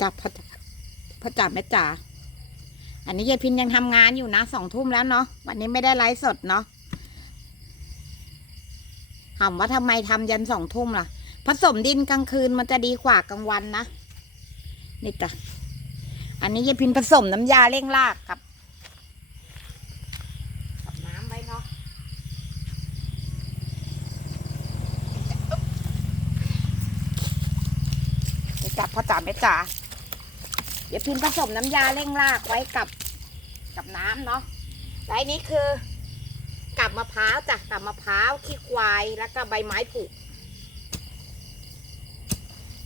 จับพ่อจ๋าพ่อจ๋าแม่จ๋าอันนี้ยายพินยังทำงานอยู่นะสองทุ่มแล้วเนาะวันนี้ไม่ได้ไลฟ์สดเนาะถามว่าทำไมทำยันสองทุ่มล่ะ ผสมดินกลางคืนมันจะดีกว่ากลางวันนะนี่จ้ะอันนี้ยายพินผสมน้ำยาเร่งรากกับน้ำไว้เนาะ จ้ะพ่อจ๋าแม่จ๋าเดี๋ยวพิมผสมน้ำยาเร่งรากไว้กับกับน้ำเนาะและนนี้คือกับมะพร้าวจ้ะกับมะพร้าวขี้ควายแล้วก็ใบไม้ผุ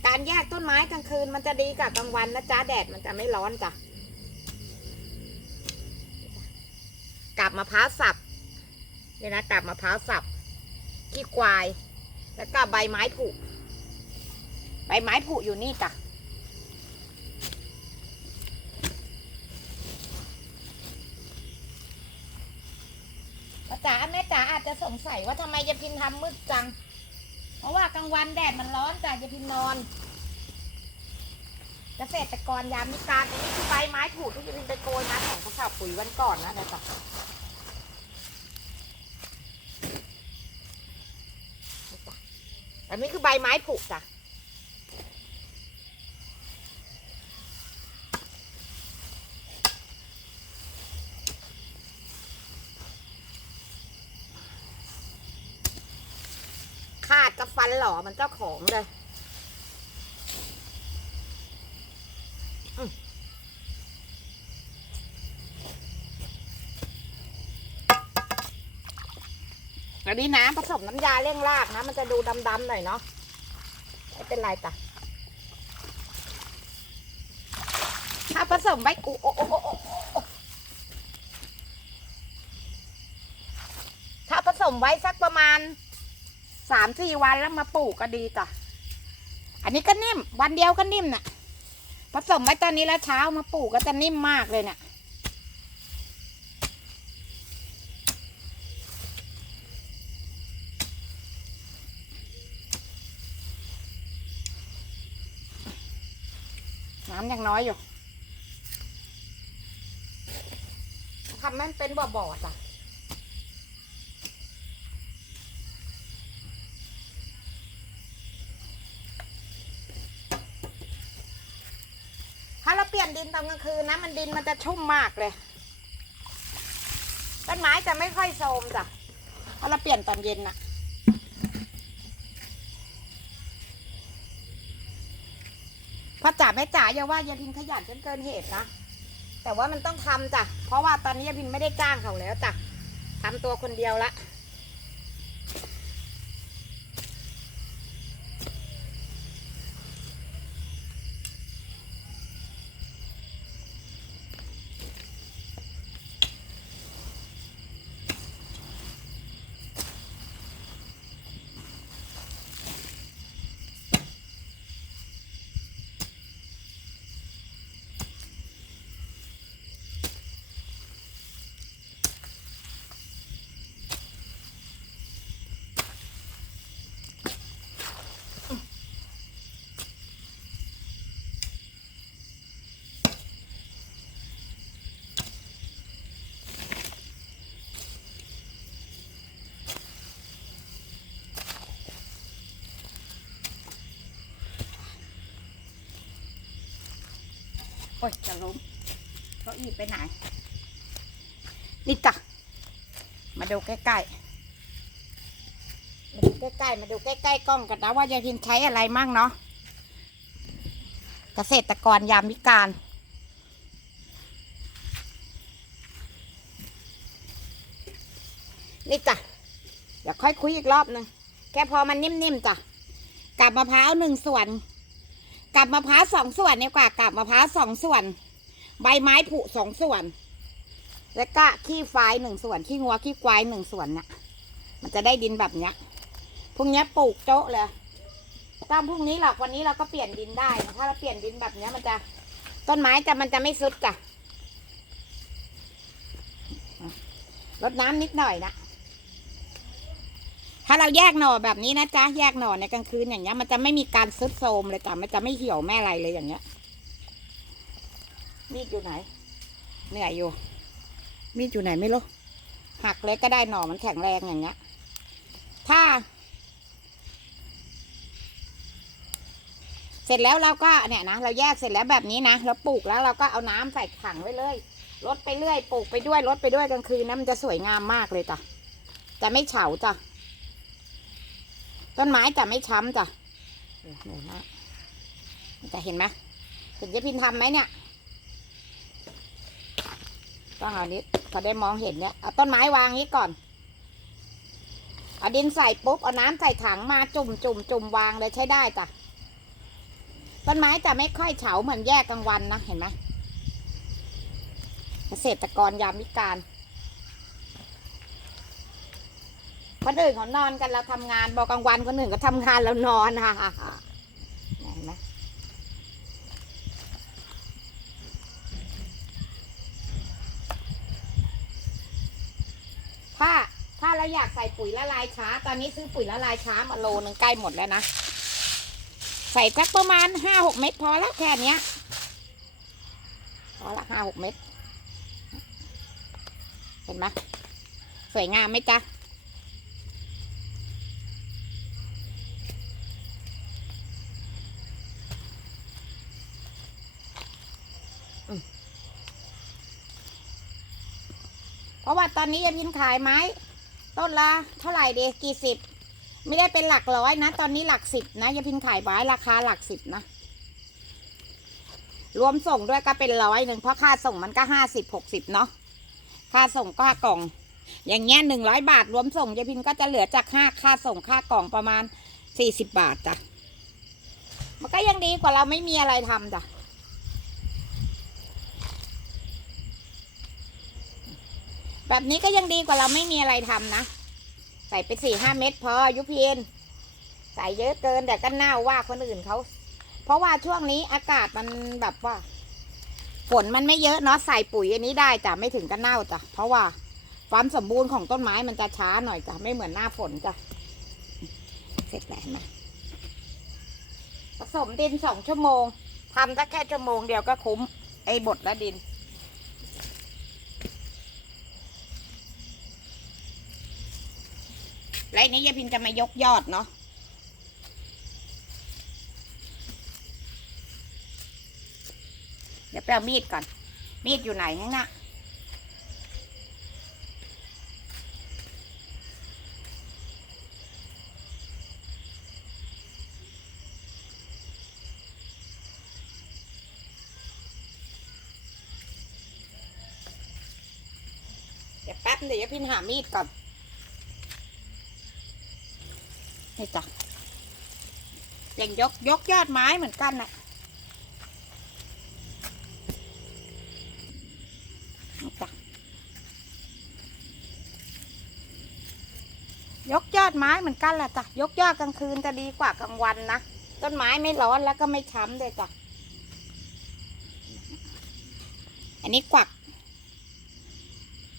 การแยกต้นไม้กลางคืนมันจะดีกว่ากลางวันนะจ๊ะแดดมันจะไม่ร้อนจ้ะกับมะพร้าวสับเนี่ยนะกับมะพร้าวสับขี้ควาย แล้วก็ใบไม้ผุ ใบไม้ผุอยู่นี่จ้ะป้าจ๋าแม่จ๋าอาจจะสงสัยว่าทำไมยายพินทำมืดจัง เพราะว่ากลางวันแดดมันร้อนจ้ะยายพินนอนเกษตรกรยามนิการอันนี้คือใบไม้ถูกที่ยายพินไปโกยมาของกระสอบปุ๋ยวันก่อนนะจ้ะจ้ะอันนี้คือใบไม้ผุจ้ะ ขาดกับฟันหล่อมันเจ้าของเลยอันนี้น้ำผสมน้ำยาเร่งรากนะ มันจะดูดำๆหน่อยเนาะไม่เป็นไรจ้ะถ้าผสมไว้กูโอโอโอถ้าผสมไว้สักประมาณ สามสี่วันแล้วมาปลูกก็ดีจ้ะอันนี้ก็นิ่ม วันเดียวก็นิ่มน่ะผสมไว้ตอนนี้แล้วเช้ามาปลูกก็จะนิ่มมากเลยเนี่ยน้ำยังน้อยอยู่ทำให้มันเป็นบ่อๆจ้ะ เปลี่ยนดินตอนกลางคืนนะ มันดินมันจะชุ่มมากเลย ต้นไม้จะไม่ค่อยโทรมจ้ะถ้าเราเปลี่ยนตอนเย็นน่ะ พอจ๋าแม่จ๋าอย่าว่ายาพินขยันจนเกินเหตุนะ แต่ว่ามันต้องทำจ้ะ เพราะว่าตอนนี้ยาพินไม่ได้จ้างเขาแล้วจ้ะทำตัวคนเดียวละ โอ้ยจะล้มเก้าอีไปไหน นี่จ้ะมาดูใกล้ๆมาดูใกล้ๆมาดูใกล้ๆกล้องกันนะว่ายายพินใช้อะไรมั่งเนาะเกษตรกรยามวิการนี่จ้ะเดี๋ยวค่อยคุยอีกรอบหนึ่งแค่พอมันนิ่มๆจ้ะกับมะพร้าวหนึ่งส่วน กับมะพร้าวสองส่วนเนี่ยกว่ากับมะพร้าวสองส่วน ใบไม้ผุสองส่วน แล้วก็ขี้ควายหนึ่งส่วนขี้งัวขี้ควายหนึ่งส่วนเนี่ยมันจะได้ดินแบบเนี้ยพรุ่งนี้ปลูกโจ๊ะเลยตามพรุ่งนี้หรอกวันนี้เราก็เปลี่ยนดินได้ ถ้าเราเปลี่ยนดินแบบเนี้ยมันจะต้นไม้จะมันจะไม่ซุดจ้ะรดน้ำนิดหน่อยนะ ถ้าเราแยกหน่อแบบนี้นะจ๊ะแยกหน่อในกลางคืนอย่างเงี้ยมันจะไม่มีการซุดโทมเลยจ้ะมันจะไม่เหี่ยวแม่อะไรเลยอย่างเงี้ย มีดอยู่ไหน เหนื่อยอยู่ มีดอยู่ไหนไม่รู้หักเลยก็ได้หน่อมันแข็งแรงอย่างเงี้ย ถ้า เสร็จแล้วเราก็เนี่ยนะเราแยกเสร็จแล้วแบบนี้นะเราปลูกแล้วเราก็เอาน้ำใส่ถังไว้เลยลดไปเรื่อยปลูกไปด้วยลดไปด้วยกลางคืนนะมันจะสวยงามมากเลยจ้ะจะไม่เฉาจ้ะ ต้นไม้จะไม่ช้ำจ้ะหเหนื่อยมากจะเห็นไหมเห็นจะพินทำไหมเนี่ยต้องเอานี้พอได้มองเห็นเนี่ยเอาต้นไม้วางนี้ก่อน เอาดินใส่ปุ๊บเอาน้ำใส่ถังมาจุ่มจุ่มจุ่มวางเลยใช้ได้จ้ะต้นไม้จะไม่ค่อยเฉาเหมือนแยกกลางวันนะเห็นไหมเกษตรกรยามวิการ คนอื่นเขานอนกันเราทำงานบอกกลางวันคนอื่นก็ทำงานเรานอนฮ่าฮ่าฮ่าเห็นไหมถ้าถ้าเราอยากใส่ปุ๋ยละลายช้า ตอนนี้ซื้อปุ๋ยละลายช้ามาโลหนึ่งใกล้หมดแล้วนะใส่สักประมาณห้าหกเม็ดพอแล้วแค่เนี้ยพอละห้าหกเม็ดเห็นไหมสวยงามไหมจ๊ะ เพราะว่าตอนนี้ยายพินขายไม้ ต้นละเท่าไหร่เดกี่สิบ ไม่ได้เป็นหลักร้อยนะ ตอนนี้หลักสิบนะยายพินขายไม้ราคาหลักสิบนะ รวมส่งด้วยก็เป็นร้อยหนึ่งเพราะค่าส่งมันก็ห้าสิบหกสิบเนาะ ค่าส่งก็กล่อง อย่างเงี้ยหนึ่งร้อยบาท รวมส่งยายพินก็จะเหลือจากค่าค่าส่งค่ากล่องประมาณสี่สิบบาทจ้ะ มันก็ยังดีกว่าเราไม่มีอะไรทำจ้ะ แบบนี้ก็ยังดีกว่าเราไม่มีอะไรทำนะ ใส่ไปสี่ห้าเม็ดพอยุพินใส่เยอะเกินแต่ก็น่าว่าคนอื่นเขา เพราะว่าช่วงนี้อากาศมันแบบว่าฝนมันไม่เยอะเนาะใส่ปุ๋ยอันนี้ได้จ้ะไม่ถึงกับเน่าจ้ะเพราะว่าความสมบูรณ์ของต้นไม้มันจะช้าหน่อยจ้ะไม่เหมือนหน้าฝนจ้ะเสร็จแล้วนะผสมดินสองชั่วโมงทำได้แค่ชั่วโมงเดียวก็คุ้มไอ้บดและดิน และนี้ยายพินจะมายกยอดเนาะเดี๋ยวไปเอามีดก่อน มีดอยู่ไหนนั่นนะเดี๋ยวแป๊บเดี๋ยวยาพินหามีดก่อน นี่จ้ะยังยกยกยอดไม้เหมือนกันนะนี่จ้ะยกยอดไม้เหมือนกันแหละจ้ะยกยอดกลางคืนจะดีกว่ากลางวันนะต้นไม้ไม่ร้อนแล้วก็ไม่ช้ำเลยจ้ะอันนี้กวัก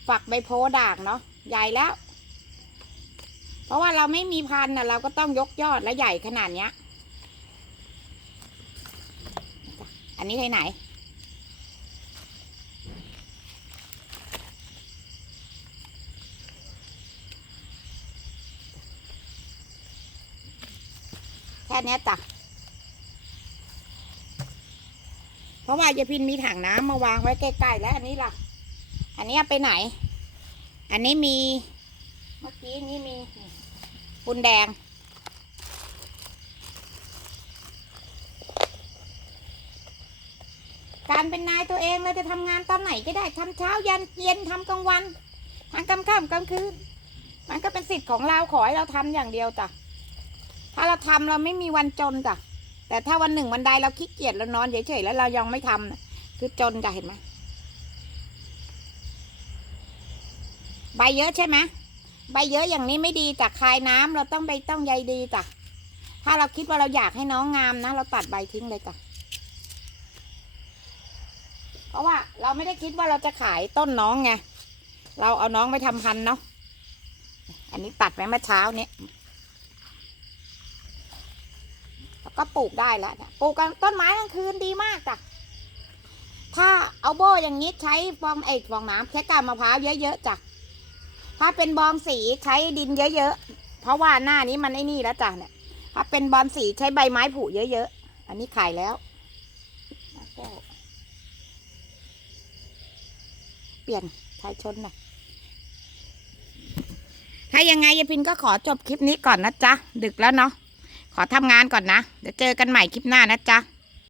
ฝักใบโพด่างเนาะใหญ่แล้ว เพราะว่าเราไม่มีพันธุ์นะเราก็ต้องยกยอดและใหญ่ขนาดเนี้ย อันนี้ที่ไหน แค่เนี้ยจ้ะเพราะว่ายายพินมีถังน้ำมาวางไว้ใกล้ๆแล้วอันนี้ล่ะ อันนี้ไปไหน อันนี้มี เมื่อกี้นี้มี ปุนแดง การเป็นนายตัวเองเราจะทำงานตอนไหนก็ได้ทำเช้ายันเย็นทำกลางวันทำกลางค่ำกลางคืน มันก็เป็นสิทธิ์ของเราขอให้เราทำอย่างเดียวจ้ะถ้าเราทำเราไม่มีวันจนจ้ะแต่ถ้าวันหนึ่งวันใดเราขี้เกียจเรานอนเฉยๆแล้วเรายังไม่ทำคือจนจ้ะเห็นไหมใบเยอะใช่ไหม ใบเยอะอย่างนี้ไม่ดีจากคายน้ำเราต้องใบต้องใยดีจ้ะถ้าเราคิดว่าเราอยากให้น้องงามนะ เราตัดใบทิ้งเลยจ้ะเพราะว่าเราไม่ได้คิดว่าเราจะขายต้นน้องไงเราเอาน้องไปทำพันเนาะอันนี้ตัดไปเมื่อเช้านี้แล้วก็ปลูกได้แล้วนะปลูกกันต้นไม้กลางคืนดีมากจ้ะถ้าเอาโบอย่างนี้ใช้ฟองไอ้ฟองน้ำใช้กาบมะพร้าวเยอะๆจ้ะ ถ้าเป็นบอลสีใช้ดินเยอะๆ เพราะว่าหน้านี้มันไอ้นี่แล้วจ้ะเนี่ย ถ้าเป็นบอลสีใช้ใบไม้ผุเยอะๆ อันนี้ขายแล้วแก้วเปลี่ยนชายชนหน่อยถ้ายังไงยายพินก็ขอจบคลิปนี้ก่อนนะจ๊ะ ดึกแล้วเนาะ ขอทำงานก่อนนะ เดี๋ยวเจอกันใหม่คลิปหน้านะจ๊ะ